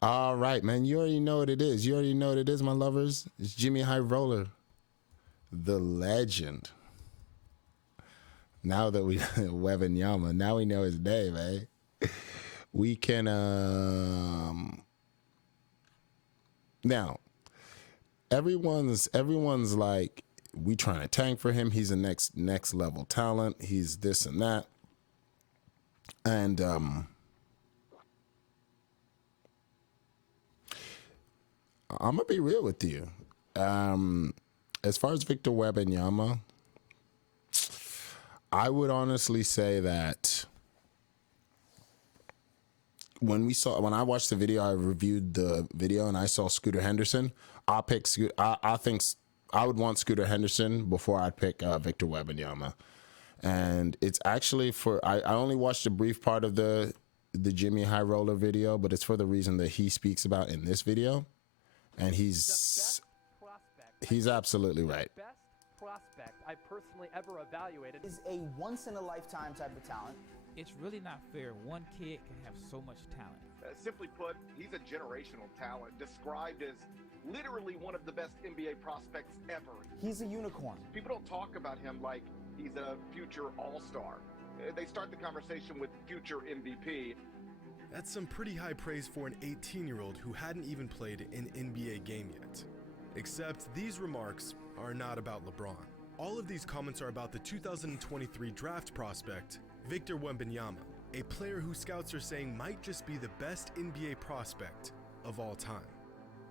All right, man. You already know what it is. You already know what it is, my lovers. It's Jimmy Highroller, the legend. Now that we wembanyama, now we know his name, eh? We can now everyone's like, we trying to tank for him. He's a next level talent. He's this and that. And I'm gonna be real with you. As far as Victor Wembanyama, I would honestly say that when I watched the video, I reviewed the video and I saw Scooter Henderson. I think I would want Scooter Henderson before I'd pick Victor Wembanyama. And it's actually I only watched a brief part of the Jimmy Highroller video, but it's for the reason that he speaks about in this video. And he's absolutely right. Best prospect I personally ever evaluated is a once-in-a-lifetime type of talent. It's really not fair. One kid can have so much talent. Simply put, he's a generational talent, described as literally one of the best NBA prospects ever. He's a unicorn. People don't talk about him like he's a future all-star. They start the conversation with future MVP. That's some pretty high praise for an 18-year-old who hadn't even played an NBA game yet. Except these remarks are not about LeBron. All of these comments are about the 2023 draft prospect, Victor Wembanyama, a player who scouts are saying might just be the best NBA prospect of all time.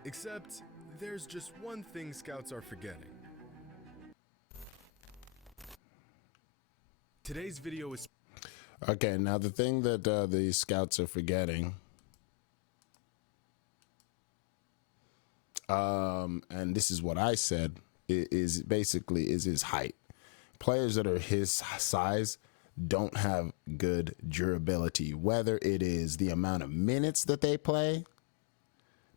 Except there's just one thing scouts are forgetting. Today's video is... Okay, now the thing that the scouts are forgetting, and this is what I said, is his height. Players that are his size don't have good durability, whether it is the amount of minutes that they play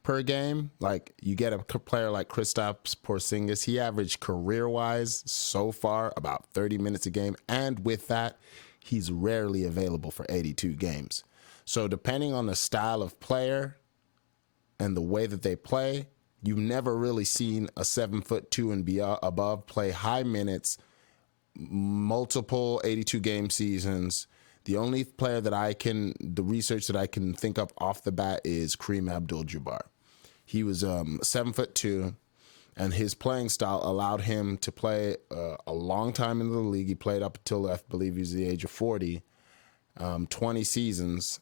per game. Like, you get a player like Kristaps Porzingis, he averaged career-wise so far about 30 minutes a game, and with that, he's rarely available for 82 games. So depending on the style of player and the way that they play, you've never really seen a 7'2" and above play high minutes, multiple 82 game seasons. The only player that the research that I can think of off the bat is Kareem Abdul-Jabbar. He was 7'2", and his playing style allowed him to play a long time in the league. He played up until, I believe, he was the age of 40, 20 seasons.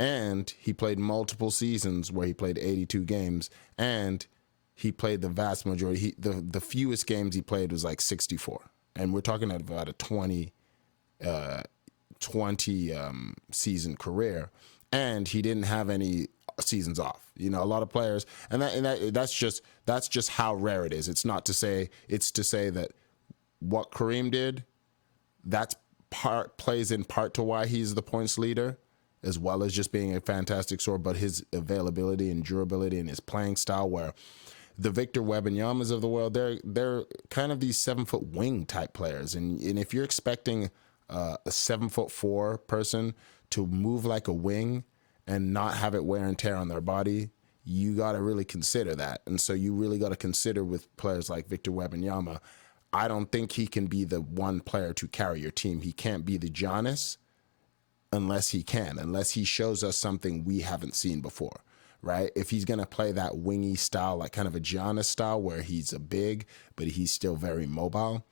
And he played multiple seasons where he played 82 games. And he played the vast majority. The fewest games he played was like 64. And we're talking about a 20 season career. And he didn't have any seasons off. You know, a lot of players, that's just how rare it is. It's to say that what Kareem did, plays in part to why he's the points leader, as well as just being a fantastic scorer, but his availability and durability and his playing style, where the Victor Wembanyamas of the world, they're kind of these 7-foot wing type players. And if you're expecting a 7'4" person to move like a wing and not have it wear and tear on their body, you got to really consider that. And so you really got to consider with players like Victor Wembanyama, I don't think he can be the one player to carry your team. He can't be the Giannis unless he shows us something we haven't seen before, right? If he's going to play that wingy style, like kind of a Giannis style where he's a big, but he's still very mobile,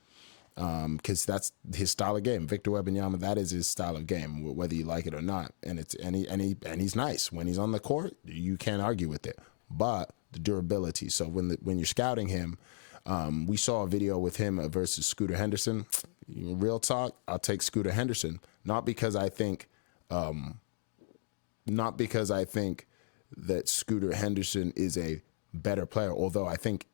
because that's his style of game. Victor Wembanyama, that is his style of game, whether you like it or not. And he's nice when he's on the court. You can't argue with it. But the durability. So when you're scouting him, we saw a video with him versus Scooter Henderson. Real talk, I'll take Scooter Henderson, not because I think that Scooter Henderson is a better player, although I think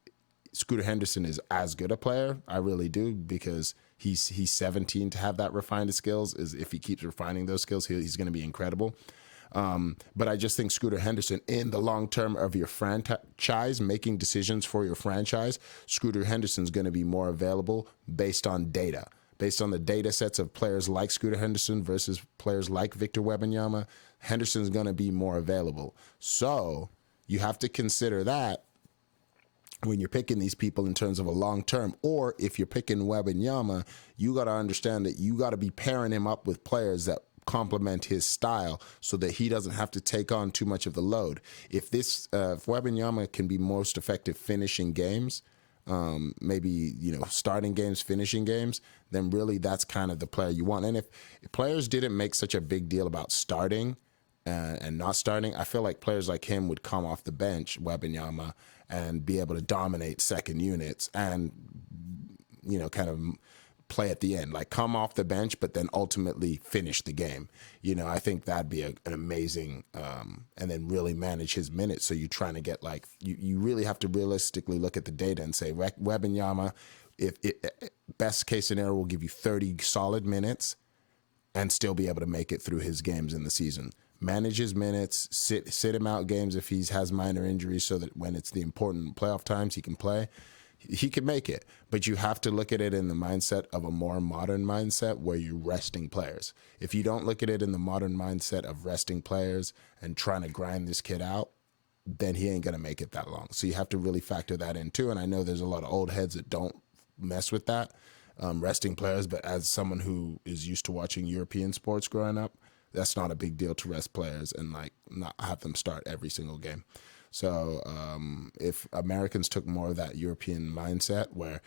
Scooter Henderson is as good a player. I really do, because he's 17 to have that refined skills. Is if he keeps refining those skills, he's going to be incredible. But I just think Scooter Henderson, in the long term of your franchise, making decisions for your franchise, Scooter Henderson's going to be more available based on data, based on the data sets of players like Scooter Henderson versus players like Victor Wembanyama, Henderson's going to be more available. So you have to consider that when you're picking these people in terms of a long term. Or if you're picking Wembanyama, you got to understand that you got to be pairing him up with players that complement his style so that he doesn't have to take on too much of the load. If Wembanyama can be most effective finishing games, maybe, starting games, finishing games, then really that's kind of the player you want. And if players didn't make such a big deal about starting and not starting, I feel like players like him would come off the bench, Wembanyama, and be able to dominate second units and, kind of play at the end, like come off the bench, but then ultimately finish the game. I think that'd be an amazing, and then really manage his minutes. So you're trying to get you really have to realistically look at the data and say, Wembanyama, best case scenario, will give you 30 solid minutes and still be able to make it through his games in the season. Manage his minutes, sit him out games if he has minor injuries so that when it's the important playoff times, he can play. He can make it, but you have to look at it in the mindset of a more modern mindset where you're resting players. If you don't look at it in the modern mindset of resting players and trying to grind this kid out, then he ain't going to make it that long. So you have to really factor that in too. And I know there's a lot of old heads that don't mess with that, resting players, but as someone who is used to watching European sports growing up, that's not a big deal to rest players and not have them start every single game. So if Americans took more of that European mindset where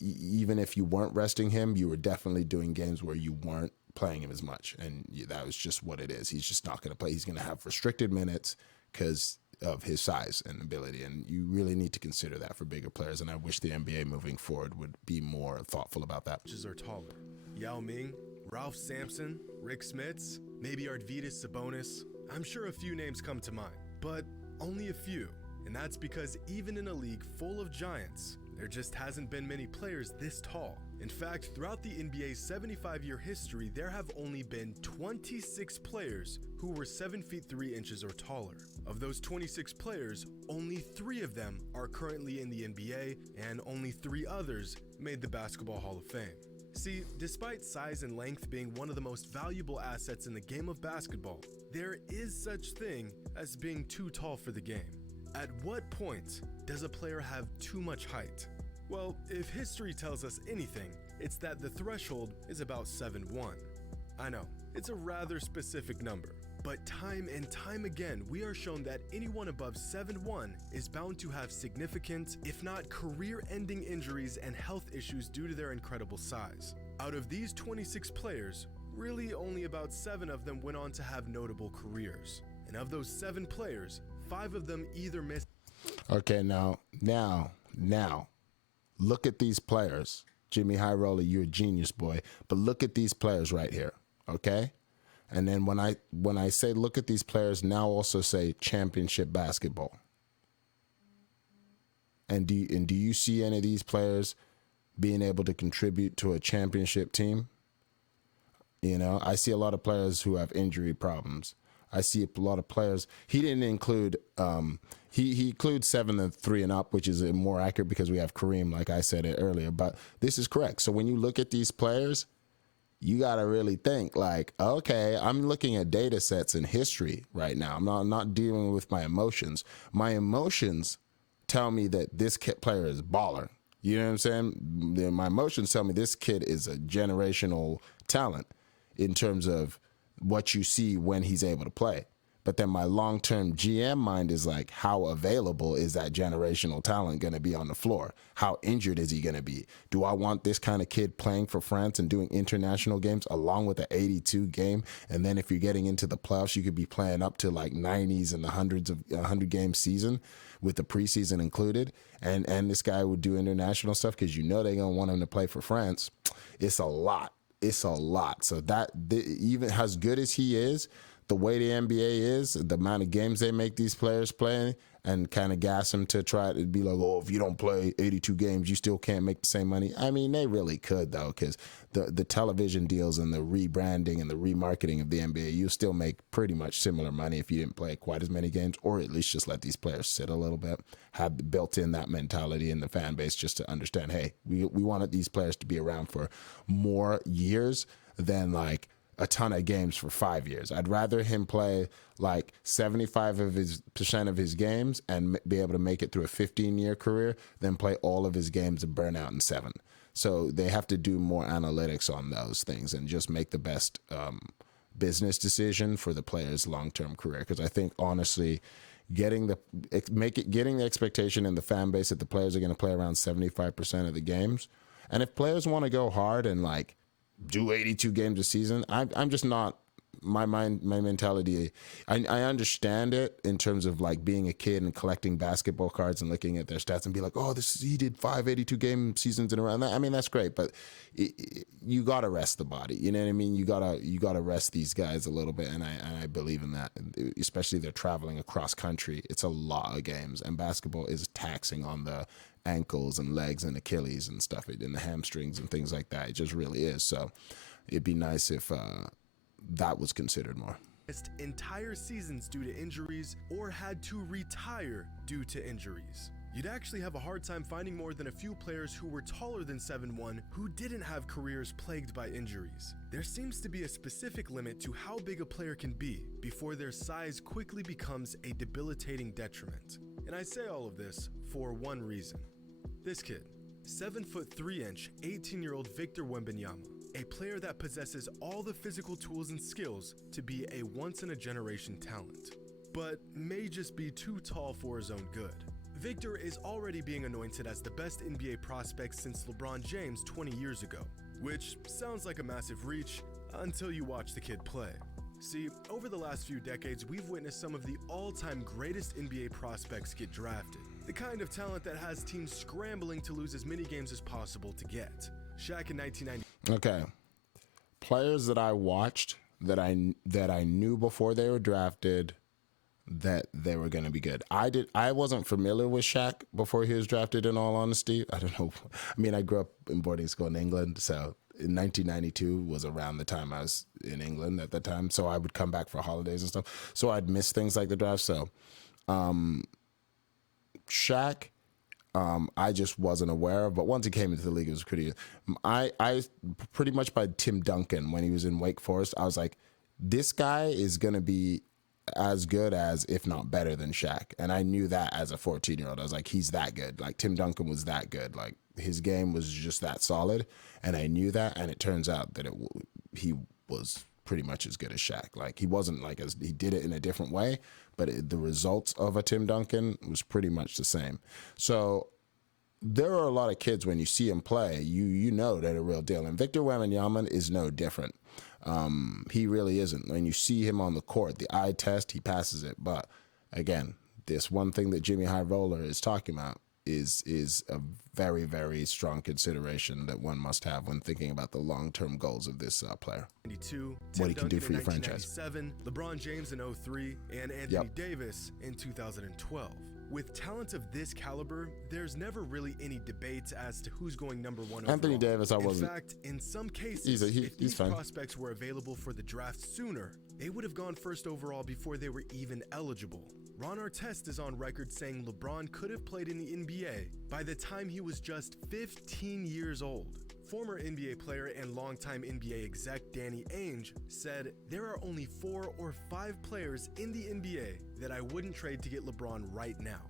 even if you weren't resting him, you were definitely doing games where you weren't playing him as much. And that was just what it is. He's just not going to play. He's going to have restricted minutes because of his size and ability. And you really need to consider that for bigger players. And I wish the NBA moving forward would be more thoughtful about that. Are taller. Yao Ming, Ralph Sampson, Rick Smits, maybe Arvydas Sabonis. I'm sure a few names come to mind, but only a few, and that's because even in a league full of giants, there just hasn't been many players this tall. In fact, throughout the NBA's 75-year history, there have only been 26 players who were 7 feet 3 inches or taller. Of those 26 players, only 3 of them are currently in the NBA, and only 3 others made the Basketball Hall of Fame. See, despite size and length being one of the most valuable assets in the game of basketball, there is such thing as being too tall for the game. At what point does a player have too much height? Well, if history tells us anything, it's that the threshold is about 7'1". I know, it's a rather specific number, but time and time again, we are shown that anyone above 7'1" is bound to have significant, if not career-ending injuries and health issues due to their incredible size. Out of these 26 players, really only about 7 of them went on to have notable careers. And of those 7 players, 5 of them either missed. Okay, now, look at these players. Jimmy Highroller, you're a genius, boy. But look at these players right here, okay? And then when I say look at these players, now also say championship basketball. And do you see any of these players being able to contribute to a championship team? I see a lot of players who have injury problems. I see a lot of players. He didn't include. He includes 7 and 3 and up, which is more accurate because we have Kareem, like I said it earlier. But this is correct. So when you look at these players, you got to really think okay, I'm looking at data sets in history right now. I'm not dealing with my emotions. My emotions tell me that this player is baller. You know what I'm saying? My emotions tell me this kid is a generational talent in terms of what you see when he's able to play. But then my long-term GM mind is how available is that generational talent going to be on the floor? How injured is he going to be? Do I want this kind of kid playing for France and doing international games along with the 82 game? And then if you're getting into the playoffs, you could be playing up to 90s and the 100 game season with the preseason included. And this guy would do international stuff because they're going to want him to play for France. It's a lot. So even as good as he is, the way the NBA is, the amount of games they make these players play, and kind of gas him to try to be like, oh, if you don't play 82 games, you still can't make the same money. I mean, they really could, though, because the television deals and the rebranding and the remarketing of the NBA, you still make pretty much similar money if you didn't play quite as many games, or at least just let these players sit a little bit, have built in that mentality in the fan base just to understand, hey, we wanted these players to be around for more years than like a ton of games for 5 years. I'd rather him play like 75% of his games and be able to make it through a 15-year career than play all of his games and burn out in 7. So they have to do more analytics on those things and just make the best business decision for the player's long-term career. Because I think, honestly, getting the expectation in the fan base that the players are going to play around 75% of the games, and if players want to go hard and like do 82 games a season, I'm just not. My mentality, I understand it in terms of like being a kid and collecting basketball cards and looking at their stats and be like, oh, he did 5 82-game seasons in a row. I mean, that's great, but you got to rest the body. You know what I mean? You gotta rest these guys a little bit, and I believe in that. Especially they're traveling across country. It's a lot of games, and basketball is taxing on the ankles and legs and Achilles and stuff, and the hamstrings and things like that. It just really is. So it'd be nice if that was considered more. Missed entire seasons due to injuries or had to retire due to injuries. You'd actually have a hard time finding more than a few players who were taller than 7'1" who didn't have careers plagued by injuries. There seems to be a specific limit to how big a player can be before their size quickly becomes a debilitating detriment. And I say all of this for one reason. This kid, 7'3", 18-year-old Victor Wembanyama, a player that possesses all the physical tools and skills to be a once-in-a-generation talent, but may just be too tall for his own good. Victor is already being anointed as the best NBA prospect since LeBron James 20 years ago, which sounds like a massive reach until you watch the kid play. See, over the last few decades, we've witnessed some of the all-time greatest NBA prospects get drafted. The kind of talent that has teams scrambling to lose as many games as possible to get. Shaq in 1990. Okay. Players that I watched that I knew before they were drafted that they were going to be good. I wasn't familiar with Shaq before he was drafted, in all honesty. I don't know. I mean, I grew up in boarding school in England, so in 1992 was around the time I was in England at that time. So I would come back for holidays and stuff. So I'd miss things like the draft. So Shaq, I just wasn't aware of, but once he came into the league, it was pretty. I pretty much by Tim Duncan when he was in Wake Forest, I was like, this guy is gonna be as good as, if not better than Shaq, and I knew that as a 14-year-old. I was like, he's that good. Like Tim Duncan was that good. Like his game was just that solid, and I knew that. And it turns out that he was pretty much as good as Shaq. Like he wasn't like he did it in a different way, but the results of a Tim Duncan was pretty much the same. So there are a lot of kids, when you see him play, you know they're the real deal. And Victor Wembanyama is no different. He really isn't. When you see him on the court, the eye test, he passes it. But again, this one thing that Jimmy Highroller is talking about is a very, very strong consideration that one must have when thinking about the long-term goals of this player. What he can do for your franchise. LeBron James in 2003, and Anthony Davis in 2012. With talent of this caliber, there's never really any debate as to who's going number one Anthony overall. Davis, I wasn't. In fact, in some cases, if these prospects were available for the draft sooner, they would have gone first overall before they were even eligible. Ron Artest is on record saying LeBron could have played in the NBA by the time he was just 15 years old. Former NBA player and longtime NBA exec Danny Ainge said, "There are only 4 or 5 players in the NBA that I wouldn't trade to get LeBron right now."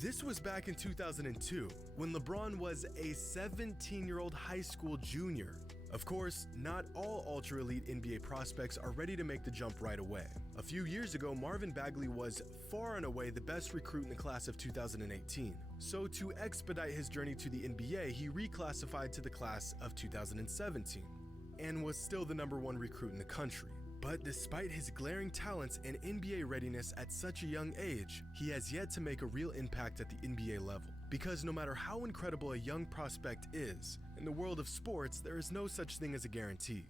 This was back in 2002, when LeBron was a 17-year-old high school junior. Of course, not all ultra-elite NBA prospects are ready to make the jump right away. A few years ago, Marvin Bagley was far and away the best recruit in the class of 2018. So to expedite his journey to the NBA, he reclassified to the class of 2017 and was still the #1 recruit in the country. But despite his glaring talents and NBA readiness at such a young age, he has yet to make a real impact at the NBA level. Because no matter how incredible a young prospect is, in the world of sports, there is no such thing as a guarantee.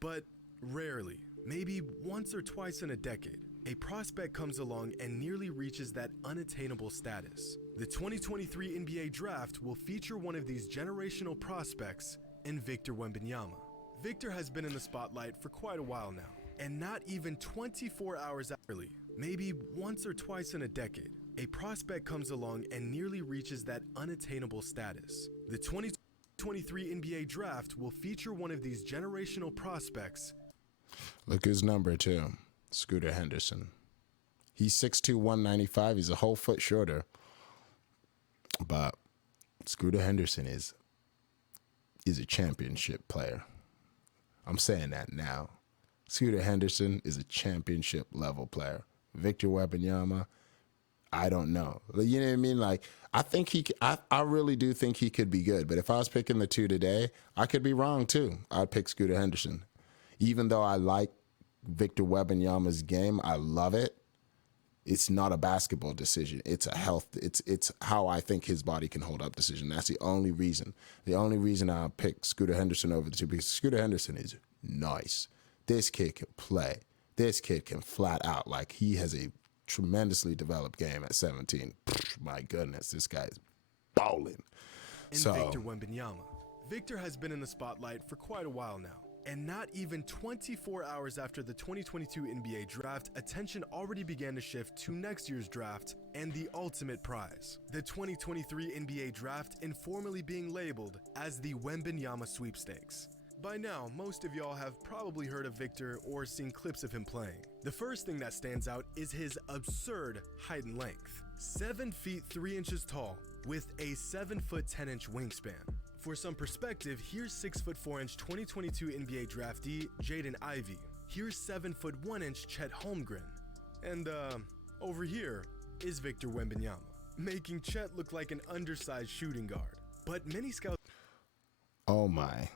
But rarely, maybe once or twice in a decade, a prospect comes along and nearly reaches that unattainable status. The 2023 NBA Draft will feature one of these generational prospects in Victor Wembanyama. Victor has been in the spotlight for quite a while now, and not even 24 hours early, maybe once or twice in a decade, a prospect comes along and nearly reaches that unattainable status. The 2023 NBA Draft will feature one of these generational prospects. Look his number too, Scooter Henderson. He's 6'2", 195. He's a whole foot shorter. But Scooter Henderson is a championship player. I'm saying that now. Scooter Henderson is a championship level player. Victor Wembanyama, I don't know. You know what I mean? Like, I think I really do think he could be good. But if I was picking the two today, I could be wrong too. I'd pick Scooter Henderson. Even though I like Victor Wembanyama's game, I love it. It's not a basketball decision. It's a health. It's how I think his body can hold up decision. That's the only reason. The only reason I pick Scooter Henderson over the two, because Scooter Henderson is nice. This kid can play. This kid can flat out. Like, he has a tremendously developed game at 17. My goodness, this guy's balling. Victor Wembanyama. Victor has been in the spotlight for quite a while now. And not even 24 hours after the 2022 NBA Draft, attention already began to shift to next year's draft and the ultimate prize, the 2023 NBA Draft, informally being labeled as the Wembanyama Sweepstakes. By now, most of y'all have probably heard of Victor or seen clips of him playing. The first thing that stands out is his absurd height and length. 7 feet 3 inches tall with a 7 foot 10 inch wingspan. For some perspective, here's 6 foot 4 inch 2022 NBA draftee Jaden Ivey. Here's 7 foot 1 inch Chet Holmgren. And over here is Victor Wembanyama, making Chet look like an undersized shooting guard. But many scouts... Oh my,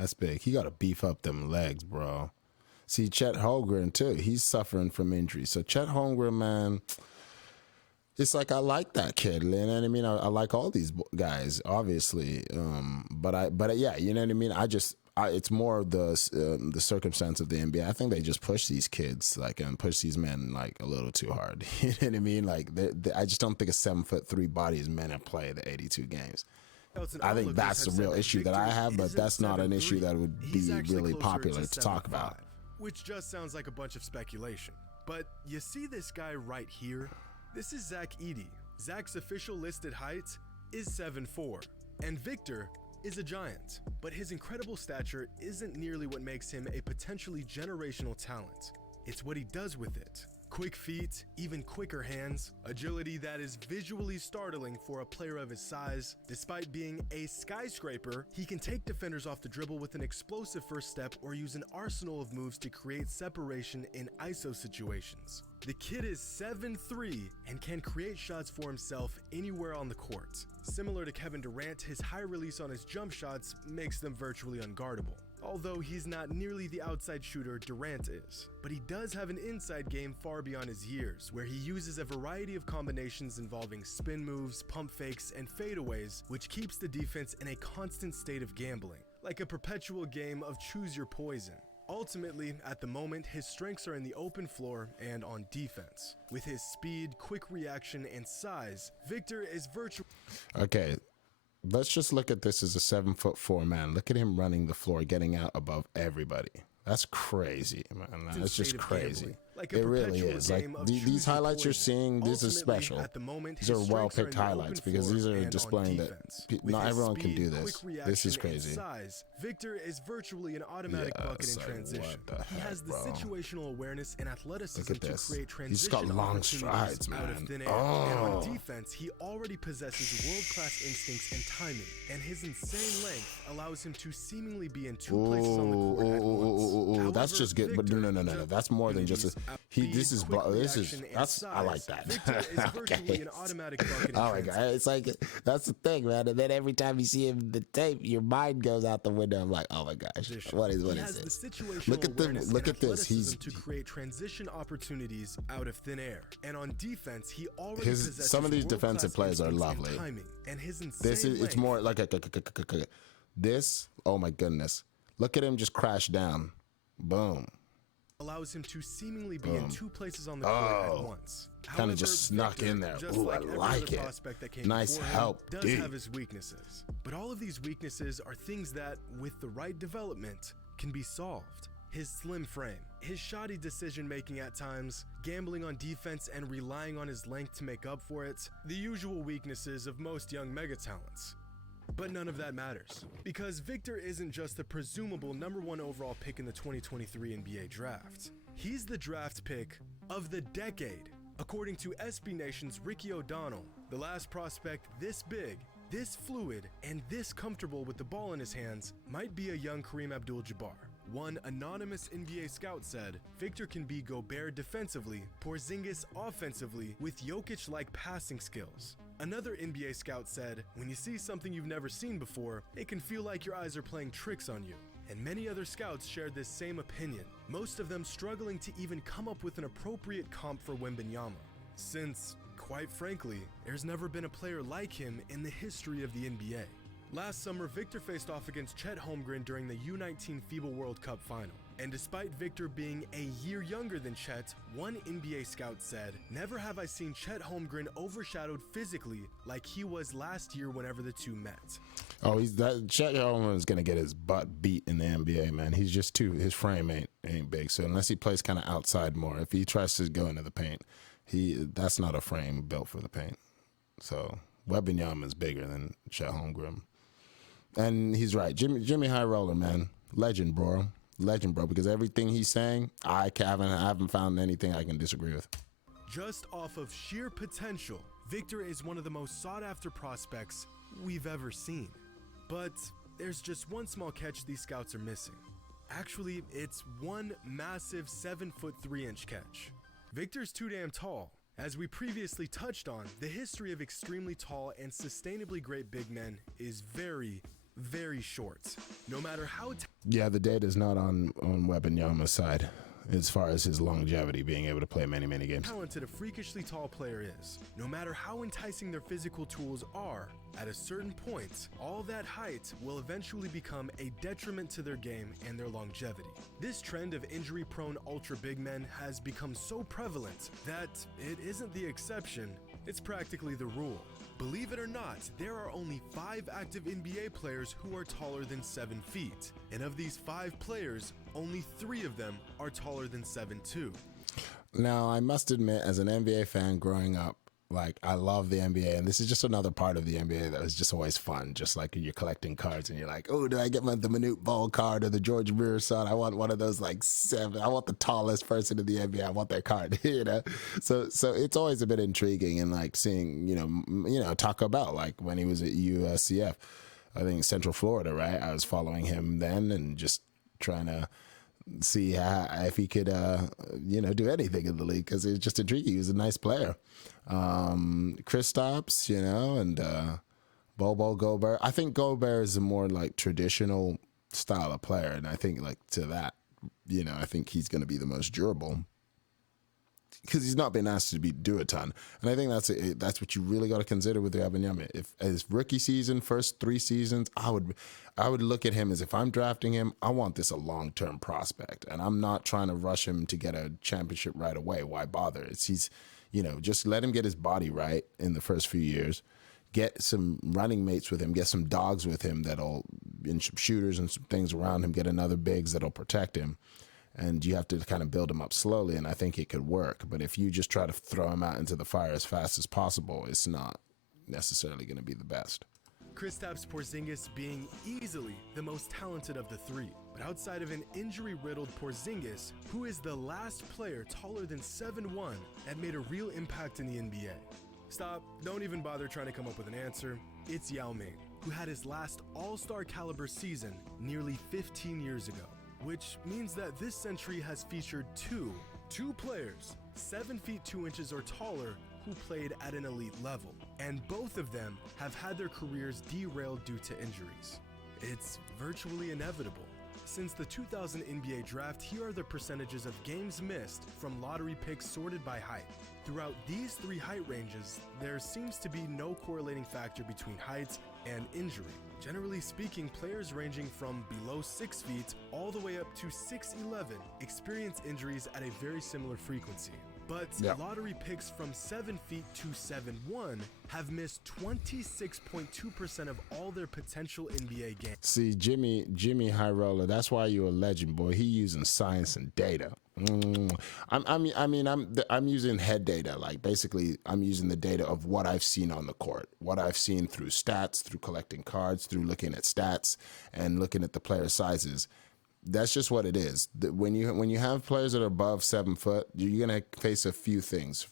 that's big. He got to beef up them legs, bro. See, Chet Holmgren too, he's suffering from injury. So Chet Holmgren, man, it's like, I like that kid, you know what I mean? I like all these guys, obviously, but yeah, you know what I mean? It's more the circumstance of the NBA. I think they just push these kids, like, and push these men like a little too hard. You know what I mean? Like, I just don't think a 7'3" body is meant to play the 82 games. I think that's the real issue that I have, but that's not an issue that would be really popular to talk about. Which just sounds like a bunch of speculation. But you see this guy right here? This is Zach Edey. Zach's official listed height is 7'4", and Victor is a giant. But his incredible stature isn't nearly what makes him a potentially generational talent. It's what he does with it. Quick feet, even quicker hands, agility that is visually startling for a player of his size. Despite being a skyscraper, he can take defenders off the dribble with an explosive first step or use an arsenal of moves to create separation in ISO situations. The kid is 7'3" and can create shots for himself anywhere on the court. Similar to Kevin Durant, his high release on his jump shots makes them virtually unguardable. Although he's not nearly the outside shooter Durant is. But he does have an inside game far beyond his years, where he uses a variety of combinations involving spin moves, pump fakes, and fadeaways, which keeps the defense in a constant state of gambling, like a perpetual game of choose your poison. Ultimately, at the moment, his strengths are in the open floor and on defense. With his speed, quick reaction, and size, Victor is virtually... Okay, let's just look at this as a 7'4" man. Look at him running the floor, getting out above everybody. That's crazy, man. That's just crazy. It really is. Like, these highlights you're seeing, this is special. These are well-picked highlights because these are displaying that not everyone can do this. This is crazy. Victor is virtually an automatic bucket in transition. He has the situational awareness and athleticism to create transition. He's got long strides, man. Out of thin air. And on defense, he already possesses world-class instincts and timing, and his insane length allows him to seemingly be in two places on the court at once. However, that's just good, but no. That's more than just a... I like that. Okay. Oh my God, it's like, that's the thing, man. And then every time you see him in the tape, your mind goes out the window. I'm like, oh my gosh, what is this? Look at this. He's to create transition opportunities out of thin air, and on defense, he already possesses some of these defensive plays are lovely. And his It's more like this. Oh my goodness. Look at him just crash down. Boom. Allows him to seemingly be in two places on the court at once. Kind of just snuck in there. Just Ooh, like I every like other it. prospect that came Nice before him, help, does dude. have his weaknesses. But all of these weaknesses are things that, with the right development, can be solved. His slim frame, his shoddy decision-making at times, gambling on defense and relying on his length to make up for it, the usual weaknesses of most young mega talents. But none of that matters, because Victor isn't just the presumable #1 overall pick in the 2023 NBA draft. He's the draft pick of the decade. According to SB Nation's Ricky O'Donnell, the last prospect this big, this fluid, and this comfortable with the ball in his hands might be a young Kareem Abdul-Jabbar. One anonymous NBA scout said, Victor can be Gobert defensively, Porzingis offensively, with Jokic-like passing skills. Another NBA scout said, when you see something you've never seen before, it can feel like your eyes are playing tricks on you. And many other scouts shared this same opinion, most of them struggling to even come up with an appropriate comp for Wembanyama, since, quite frankly, there's never been a player like him in the history of the NBA. Last summer, Victor faced off against Chet Holmgren during the U19 FIBA World Cup final. And despite Victor being a year younger than Chet, one NBA scout said, never have I seen Chet Holmgren overshadowed physically like he was last year whenever the two met. Oh, Chet Holmgren's gonna get his butt beat in the NBA, man. He's just his frame ain't big. So unless he plays kind of outside more, if he tries to go into the paint, that's not a frame built for the paint. So Wembanyama is bigger than Chet Holmgren. And he's right. Jimmy Highroller, man. Legend, bro, because everything he's saying, I haven't found anything I can disagree with. Just off of sheer potential, Victor is one of the most sought-after prospects we've ever seen. But there's just one small catch these scouts are missing. Actually, it's one massive 7'3" catch. Victor's too damn tall. As we previously touched on, the history of extremely tall and sustainably great big men is very, very short. No matter how Yeah, the data's not on Wembanyama's side as far as his longevity, being able to play many, many games. talented a freakishly tall player is, no matter how enticing their physical tools are, at a certain point, all that height will eventually become a detriment to their game and their longevity. This trend of injury-prone ultra big men has become so prevalent that it isn't the exception, it's practically the rule. Believe it or not, there are only 5 active NBA players who are taller than 7 feet. And of these 5 players, only 3 of them are taller than 7'2". Now, I must admit, as an NBA fan growing up, like, I love the NBA, and this is just another part of the NBA that was just always fun. Just like you're collecting cards and you're like, oh, do I get the Manute Ball card or the George Muir son? I want one of those, like, 7. I want the tallest person in the NBA. I want their card, you know? So it's always a bit intriguing, and like seeing, you know, Taco Bell, like when he was at USCF, I think Central Florida, right? I was following him then and just trying to see if he could, you know, do anything in the league, because it was just intriguing. He was a nice player. Kristaps, you know, and Bobo Gobert. I think Gobert is a more like traditional style of player, and I think like to that, you know, I think he's going to be the most durable because he's not been asked to do a ton. And I think that's what you really got to consider with the Wembanyama. If his rookie season, first 3 seasons, I would look at him as, if I'm drafting him, I want this a long-term prospect, and I'm not trying to rush him to get a championship right away. Why bother? He's you know, just let him get his body right in the first few years, get some running mates with him, get some dogs with him and some shooters and some things around him, get another bigs that'll protect him. And you have to kind of build him up slowly, and I think it could work. But if you just try to throw him out into the fire as fast as possible, it's not necessarily going to be the best. Kristaps Porzingis being easily the most talented of the 3. But outside of an injury-riddled Porzingis, who is the last player taller than 7'1" that made a real impact in the NBA? Stop, don't even bother trying to come up with an answer. It's Yao Ming, who had his last all-star caliber season nearly 15 years ago. Which means that this century has featured two players, 7 feet 2 inches or taller, who played at an elite level. And both of them have had their careers derailed due to injuries. It's virtually inevitable. Since the 2000 NBA draft, here are the percentages of games missed from lottery picks sorted by height. Throughout these 3 height ranges, there seems to be no correlating factor between height and injury. Generally speaking, players ranging from below 6 feet all the way up to 6'11" experience injuries at a very similar frequency. But lottery picks from 7 feet to 7'1" have missed 26.2% of all their potential NBA games. See, Jimmy Highroller, that's why you're a legend, boy. He using science and data. I'm using head data. Like, basically, I'm using the data of what I've seen on the court, what I've seen through stats, through collecting cards, through looking at stats and looking at the player sizes. That's just what it is. When you have players that are above 7 foot, you're gonna face a few things.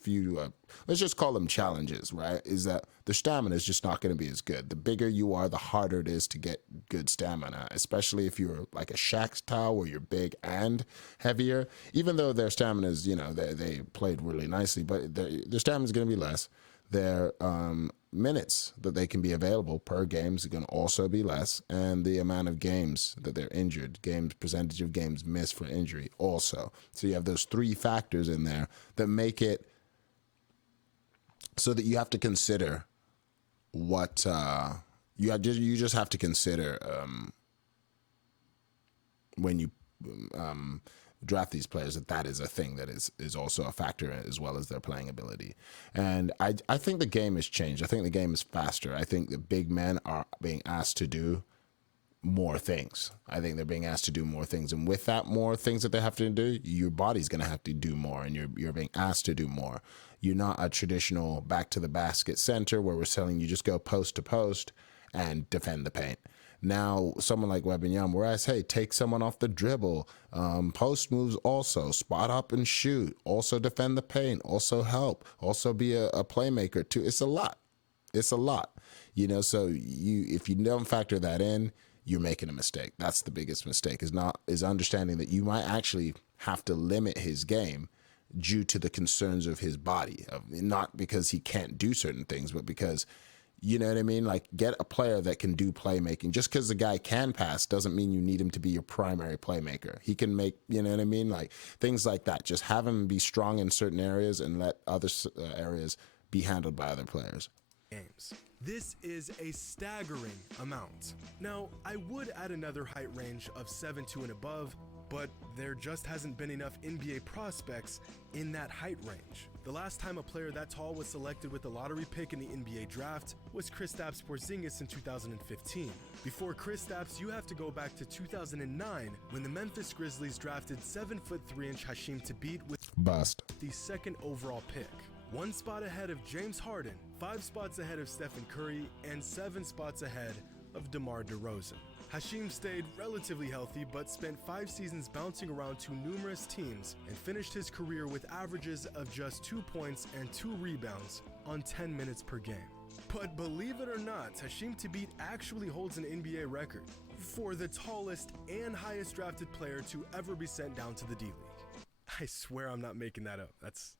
Let's just call them challenges, right? Is that the stamina is just not gonna be as good. The bigger you are, the harder it is to get good stamina, especially if you're like a Shaq style where you're big and heavier. Even though their stamina is, they played really nicely, but their stamina is gonna be less. Their minutes that they can be available per game is going to also be less, and the amount of games that they're injured, percentage of games missed for injury also. So you have those 3 factors in there that make it so that you have to consider what you just have to consider when you draft these players, that is a thing that is also a factor, as well as their playing ability. And I think the game has changed. I think the game is faster. I think the big men are being asked to do more things. I think they're being asked to do more things, and with that more things that they have to do, your body's going to have to do more, and you're being asked to do more. You're not a traditional back to the basket center where we're telling you just go post to post and defend the paint. Now, someone like Wembanyama, we're asked, hey, take someone off the dribble, post moves also, spot up and shoot, also defend the paint, also help, also be a playmaker too. It's a lot. So if you don't factor that in, you're making a mistake. That's the biggest mistake, is understanding that you might actually have to limit his game due to the concerns of his body, not because he can't do certain things, but because, you know what I mean? Like, get a player that can do playmaking. Just because the guy can pass doesn't mean you need him to be your primary playmaker. He can make, you know what I mean? Like, things like that. Just have him be strong in certain areas and let other areas be handled by other players. Games. This is a staggering amount. Now, I would add another height range of 7'2" and above, but there just hasn't been enough NBA prospects in that height range. The last time a player that tall was selected with a lottery pick in the NBA draft was Kristaps Porzingis in 2015. Before Kristaps, you have to go back to 2009 when the Memphis Grizzlies drafted 7'3" Hasheem Thabeet with the 2nd overall pick. 1 spot ahead of James Harden, 5 spots ahead of Stephen Curry, and 7 spots ahead of DeMar DeRozan. Hasheem stayed relatively healthy, but spent 5 seasons bouncing around to numerous teams and finished his career with averages of just 2 points and 2 rebounds on 10 minutes per game. But believe it or not, Hasheem Thabeet actually holds an NBA record for the tallest and highest drafted player to ever be sent down to the D-League. I swear I'm not making that up. That's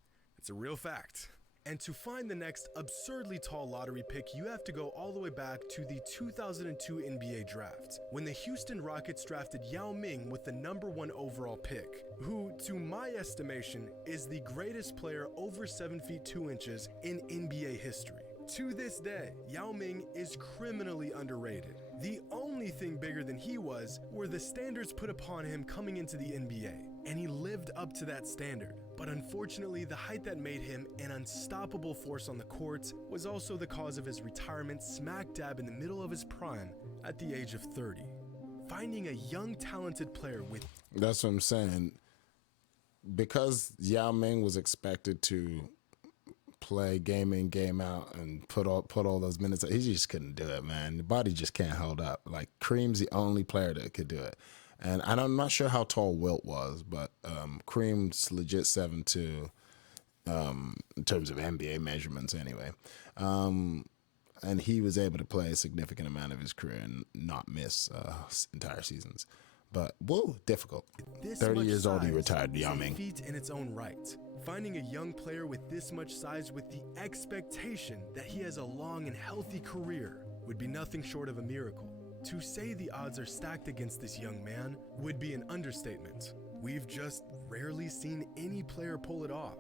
a real fact. And to find the next absurdly tall lottery pick, you have to go all the way back to the 2002 NBA draft, when the Houston Rockets drafted Yao Ming with the number 1 overall pick, who, to my estimation, is the greatest player over 7 feet 2 inches in NBA history. To this day, Yao Ming is criminally underrated. The only thing bigger than he were the standards put upon him coming into the NBA, and he lived up to that standard. But unfortunately, the height that made him an unstoppable force on the court was also the cause of his retirement smack dab in the middle of his prime at the age of 30. Finding a young, talented player with... That's what I'm saying. Because Yao Ming was expected to play game in, game out, and put all those minutes, he just couldn't do it, man. The body just can't hold up. Like, Kareem's the only player that could do it. And I'm not sure how tall Wilt was, but Kareem's legit 7'2", in terms of NBA measurements anyway. And he was able to play a significant amount of his career and not miss entire seasons. But, whoa, difficult. 30 years old, he retired, Yao Ming. Feat in its own right. Finding a young player with this much size with the expectation that he has a long and healthy career would be nothing short of a miracle. To say the odds are stacked against this young man would be an understatement. We've just rarely seen any player pull it off.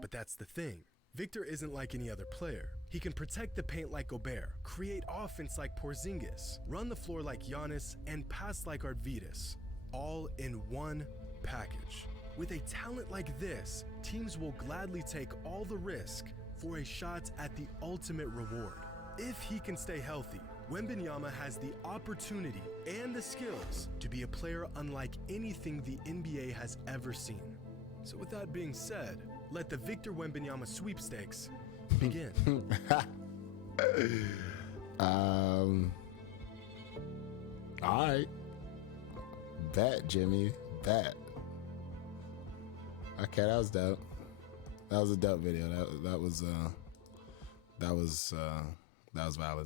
But that's the thing. Victor isn't like any other player. He can protect the paint like Gobert, create offense like Porzingis, run the floor like Giannis, and pass like Arvydas, all in one package. With a talent like this, teams will gladly take all the risk for a shot at the ultimate reward. If he can stay healthy, Wembanyama has the opportunity and the skills to be a player unlike anything the NBA has ever seen. So with that being said, let the Victor Wembanyama sweepstakes begin. All right. Bet, Jimmy. Bet. Okay, that was dope. That was a dope video. That was valid.